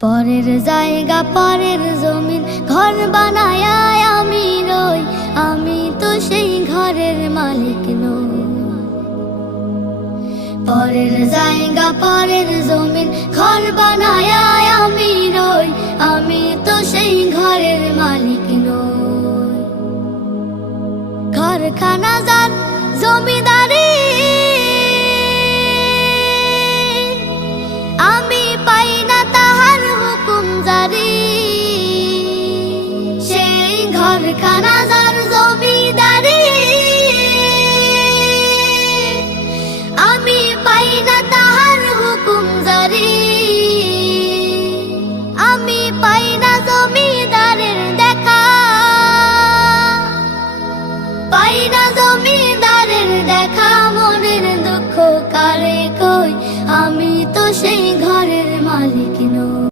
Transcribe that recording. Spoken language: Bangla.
পরের জায়গা পরের জমিন ঘর বানায় আমি রই, আমি তো সেই ঘরের মালিক নই। পরের জায়গা পরের জমিন ঘর বানায়